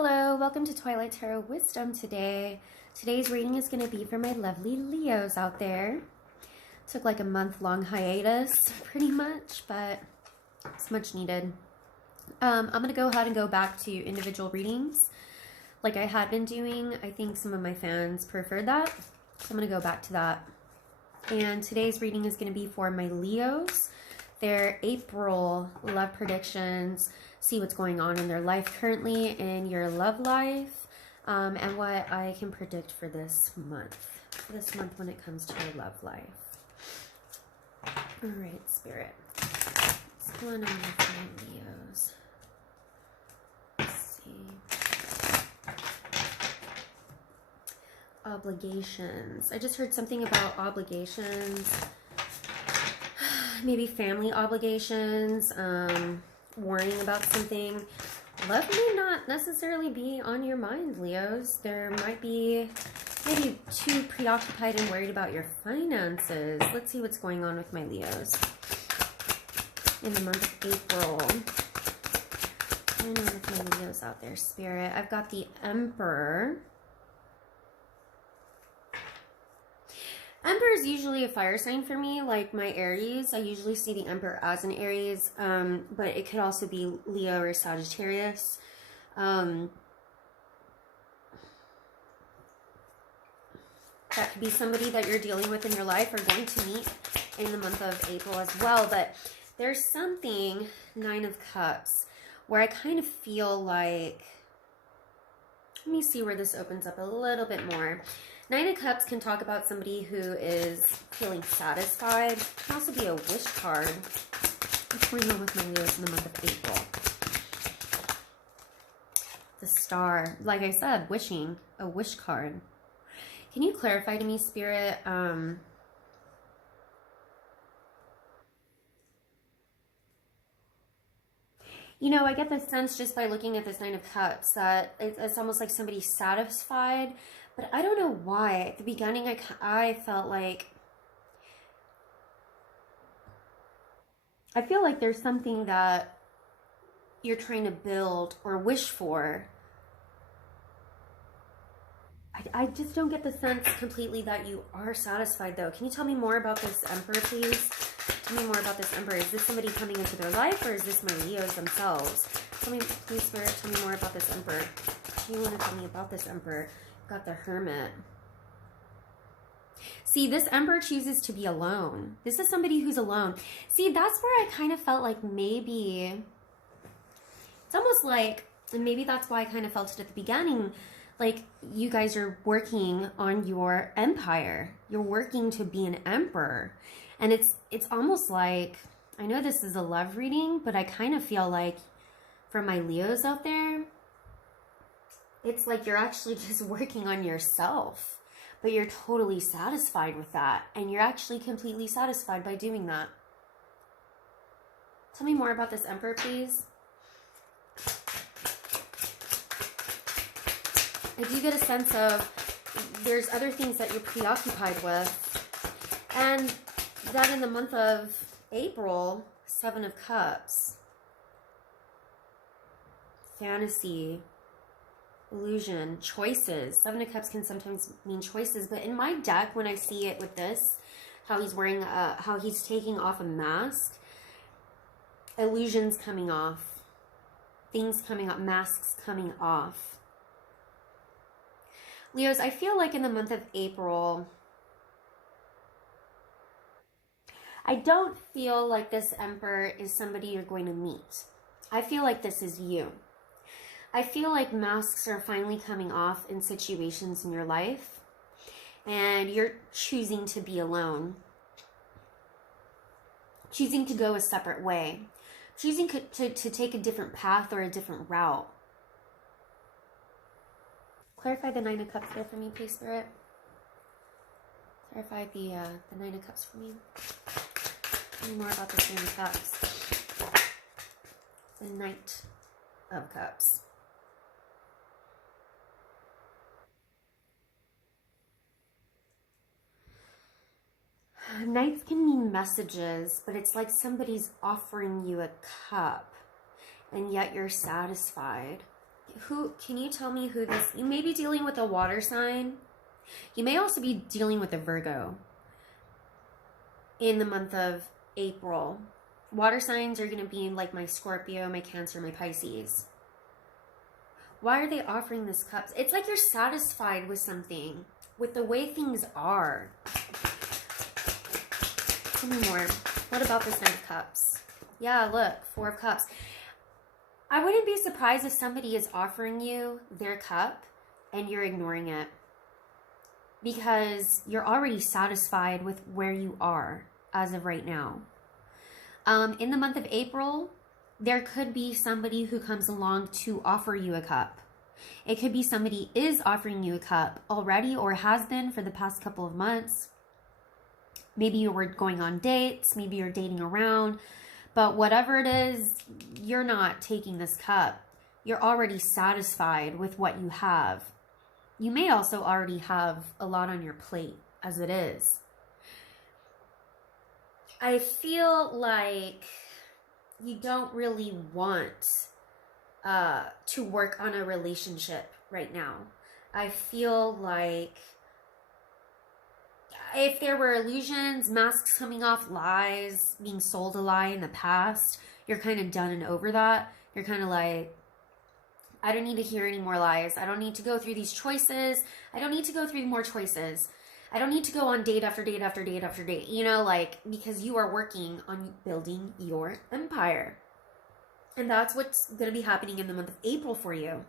Hello, welcome to Twilight Tarot Wisdom today. Today's reading is going to be for my lovely Leos out there. Took like a month-long hiatus, pretty much, but it's much needed. I'm going to go ahead and go back to individual readings like I had been doing. I think some of my fans preferred that, so I'm going to go back to that. And today's reading is going to be for my Leos. Their April love predictions, see what's going on in their life currently, in your love life, and what I can predict for this month. When it comes to your love life. All right, Spirit. What's going on with my Leos? Let's see. Obligations. I just heard something about obligations. Maybe family obligations, worrying about something. Love may not necessarily be on your mind, Leos. There might be maybe too preoccupied and worried about your finances. Let's see what's going on with my Leos in the month of April. What's going on with my Leos out there, Spirit? I've got the Emperor. Emperor is usually a fire sign for me, like my Aries. I usually see the Emperor as an Aries, but it could also be Leo or Sagittarius. That could be somebody that you're dealing with in your life or going to meet in the month of April as well. But there's something, Nine of Cups, where I kind of feel like, let me see where this opens up a little bit more. Nine of Cups can talk about somebody who is feeling satisfied. It can also be a wish card. What's going on with my Leos in the month of April? The Star. Like I said, wishing. A wish card. Can you clarify to me, Spirit? You know, I get the sense just by looking at this Nine of Cups that it's almost like somebody's satisfied. But I don't know why. At the beginning, I felt like, I feel like there's something that you're trying to build or wish for. I just don't get the sense completely that you are satisfied, though. Can you tell me more about this Emperor, please? Tell me more about this Emperor. Is this somebody coming into their life, or is this my Leos themselves? Tell me, please, Spirit, tell me more about this Emperor. What do you want to tell me about this Emperor? Got the Hermit. See, this Emperor chooses to be alone. This is somebody who's alone. See, that's where I kind of felt like maybe, it's almost like, and maybe that's why I kind of felt it at the beginning, like you guys are working on your empire. You're working to be an emperor. And it's almost like, I know this is a love reading, but I kind of feel like for my Leos out there, it's like you're actually just working on yourself, but you're totally satisfied with that. And you're actually completely satisfied by doing that. Tell me more about this Emperor, please. I do get a sense of there's other things that you're preoccupied with. And that in the month of April, Seven of Cups, fantasy, illusion, choices. Seven of Cups can sometimes mean choices, but in my deck, when I see it with this, how he's wearing, how he's taking off a mask, illusions coming off, things coming up, masks coming off. Leos, I feel like in the month of April, I don't feel like this Emperor is somebody you're going to meet. I feel like this is you. I feel like masks are finally coming off in situations in your life, and you're choosing to be alone, choosing to go a separate way, choosing to take a different path or a different route. Clarify the Nine of Cups there for me, please, Spirit. Clarify the Nine of Cups for me. Tell me more about this Nine of Cups. The Knight of Cups. Knights can mean messages, but it's like somebody's offering you a cup, and yet you're satisfied. can you tell me who this, you may be dealing with a water sign. You may also be dealing with a Virgo in the month of April. Water signs are going to be like my Scorpio, my Cancer, my Pisces. Why are they offering this cups? It's like you're satisfied with something, with the way things are. Tell me more. What about this Knight of Cups? Yeah, look, Four of Cups. I wouldn't be surprised if somebody is offering you their cup and you're ignoring it, because you're already satisfied with where you are as of right now. In the month of April, there could be somebody who comes along to offer you a cup. It could be somebody is offering you a cup already or has been for the past couple of months. Maybe you were going on dates, maybe you're dating around, but whatever it is, you're not taking this cup. You're already satisfied with what you have. You may also already have a lot on your plate as it is. I feel like you don't really want to work on a relationship right now. I feel like if there were illusions, masks coming off, lies, being sold a lie in the past, you're kind of done and over that. You're kind of like, I don't need to hear any more lies. I don't need to go through these choices. I don't need to go through more choices. I don't need to go on date after date after date after date, you know, like, because you are working on building your empire. And that's what's going to be happening in the month of April for you.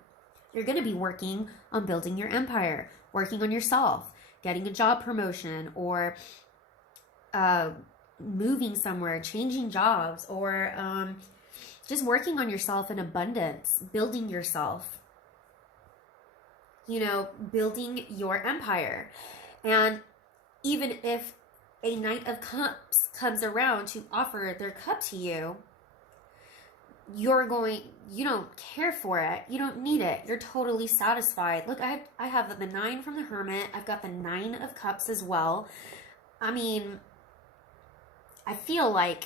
You're going to be working on building your empire, working on yourself, getting a job promotion, or moving somewhere, changing jobs, or just working on yourself in abundance, building yourself, you know, building your empire. And even if a Knight of Cups comes around to offer their cup to you, you don't care for it. You don't need it. You're totally satisfied. Look, I have the 9 from the Hermit. I've got the 9 of Cups as well. I mean, I feel like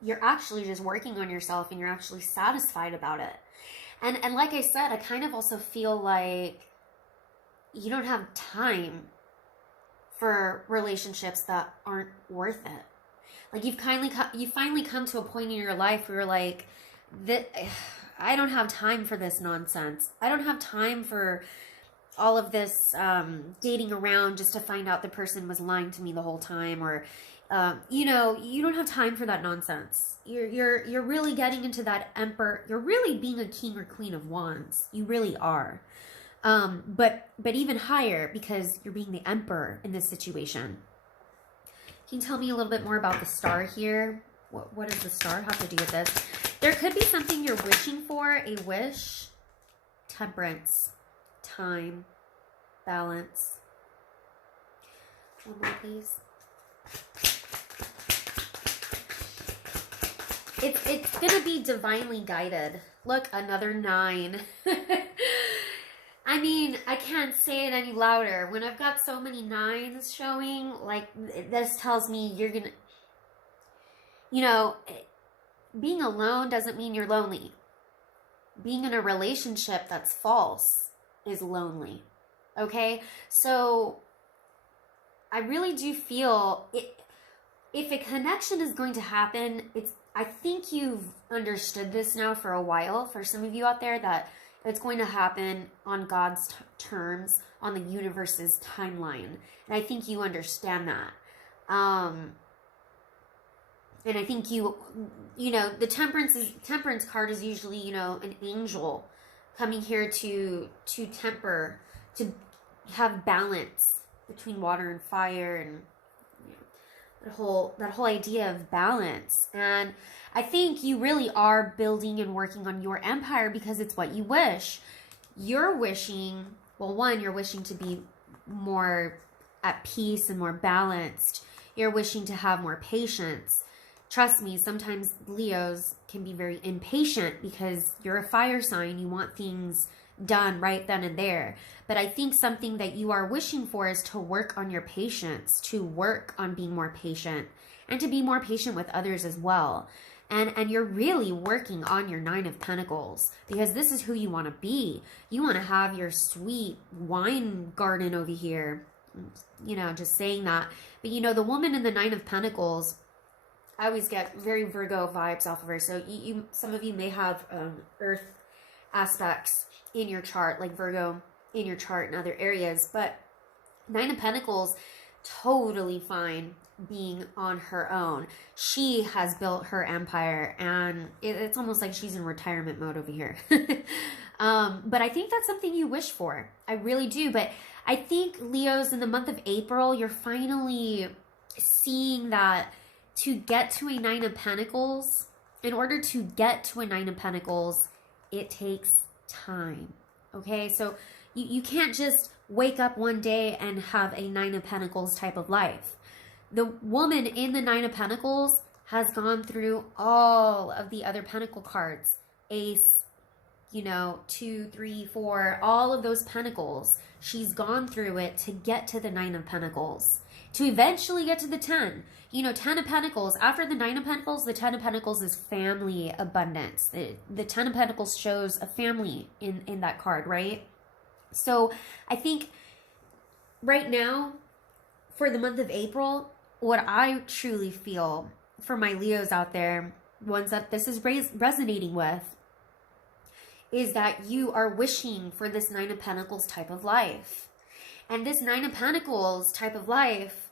you're actually just working on yourself and you're actually satisfied about it. And like I said, I kind of also feel like you don't have time for relationships that aren't worth it. Like you've finally come to a point in your life where you're like, I don't have time for this nonsense. I don't have time for all of this dating around just to find out the person was lying to me the whole time, or you don't have time for that nonsense. You're really getting into that emperor. You're really being a king or queen of wands. You really are. But even higher, because you're being the emperor in this situation. Can you tell me a little bit more about the star here? What does the star have to do with this? There could be something you're wishing for, a wish, temperance, time, balance. One more, please. It's going to be divinely guided. Look, another 9. I mean, I can't say it any louder. When I've got so many 9s showing, like, this tells me you're going to, being alone doesn't mean you're lonely. Being in a relationship that's false is lonely. Okay? So, I really do feel if a connection is going to happen, I think you've understood this now for a while, for some of you out there, that it's going to happen on God's terms, on the universe's timeline. And I think you understand that. And I think the temperance card is usually, an angel coming here to temper, to have balance between water and fire, and that whole idea of balance. And I think you really are building and working on your empire because it's what you wish. You're wishing, well, one, you're wishing to be more at peace and more balanced. You're wishing to have more patience. Trust me, sometimes Leos can be very impatient because you're a fire sign. You want things done right then and there. But I think something that you are wishing for is to work on your patience, to work on being more patient, and to be more patient with others as well. And you're really working on your Nine of Pentacles, because this is who you want to be. You want to have your sweet wine garden over here. You know, just saying that. But you know, the woman in the Nine of Pentacles, I always get very Virgo vibes off of her. So some of you may have earth aspects in your chart, like Virgo in your chart in other areas. But Nine of Pentacles, totally fine being on her own. She has built her empire, and it's almost like she's in retirement mode over here. But I think that's something you wish for. I really do. But I think, Leos, in the month of April, you're finally seeing that to get to a Nine of Pentacles, in order to get to a Nine of Pentacles, it takes time. Okay? So you can't just wake up one day and have a Nine of Pentacles type of life. The woman in the Nine of Pentacles has gone through all of the other Pentacle cards. Ace, you know, 2, 3, 4, all of those Pentacles. She's gone through it to get to the Nine of Pentacles, to eventually get to the 10. You know, 10 of Pentacles. After the Nine of Pentacles, the 10 of Pentacles is family abundance. The 10 of Pentacles shows a family in that card, right? So I think right now, for the month of April, what I truly feel for my Leos out there, ones that this is resonating with, is that you are wishing for this Nine of Pentacles type of life. And this Nine of Pentacles type of life,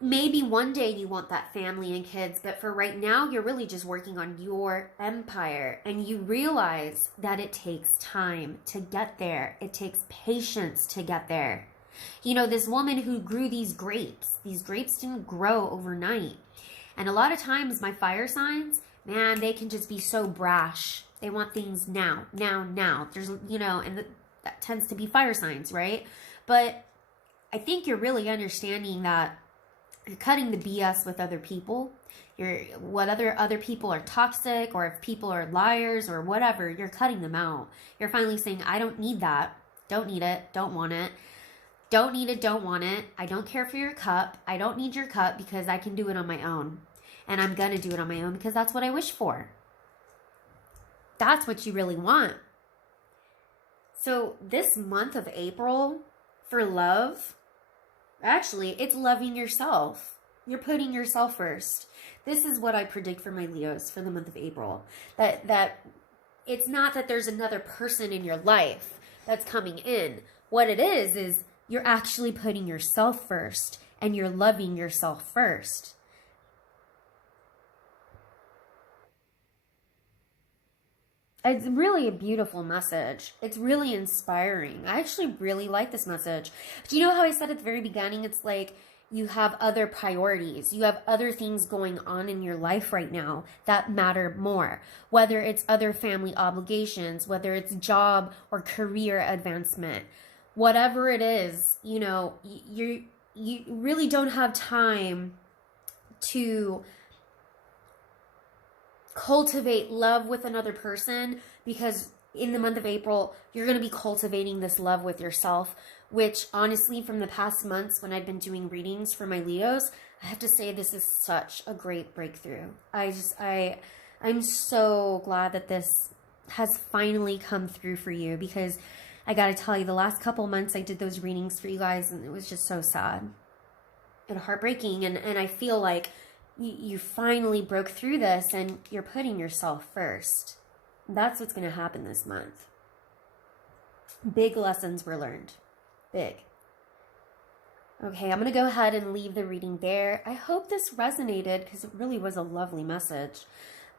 maybe one day you want that family and kids, but for right now, you're really just working on your empire. And you realize that it takes time to get there. It takes patience to get there. You know, this woman who grew these grapes didn't grow overnight. And a lot of times my fire signs, man, they can just be so brash. They want things now. There's, you know, and that tends to be fire signs, right? But I think you're really understanding that you're cutting the BS with other people. Whether other people are toxic, or if people are liars or whatever, you're cutting them out. You're finally saying, I don't need that. Don't need it. Don't want it. Don't need it, don't want it. I don't care for your cup. I don't need your cup because I can do it on my own. And I'm going to do it on my own because that's what I wish for. That's what you really want. So this month of April, for love, actually, it's loving yourself. You're putting yourself first. This is what I predict for my Leos for the month of April. That it's not that there's another person in your life that's coming in. What it is you're actually putting yourself first, and you're loving yourself first. It's really a beautiful message. It's really inspiring. I actually really like this message. Do you know how I said at the very beginning, it's like you have other priorities. You have other things going on in your life right now that matter more. Whether it's other family obligations, whether it's job or career advancement. Whatever it is, you know, you really don't have time to cultivate love with another person, because in the month of April, you're going to be cultivating this love with yourself, which honestly, from the past months when I've been doing readings for my Leos, I have to say this is such a great breakthrough. I'm so glad that this has finally come through for you, because I gotta tell you, the last couple months I did those readings for you guys, and it was just so sad and heartbreaking. And I feel like you finally broke through this, and you're putting yourself first. That's what's gonna happen this month. Big lessons were learned. Big. Okay, I'm gonna go ahead and leave the reading there. I hope this resonated, because it really was a lovely message.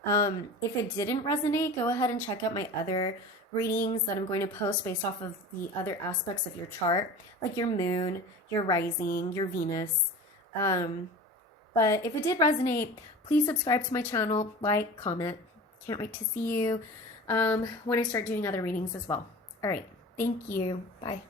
If it didn't resonate, go ahead and check out my other readings that I'm going to post based off of the other aspects of your chart, like your moon, your rising, your Venus. But if it did resonate, please subscribe to my channel, like, comment. Can't wait to see you when I start doing other readings as well. All right. Thank you. Bye.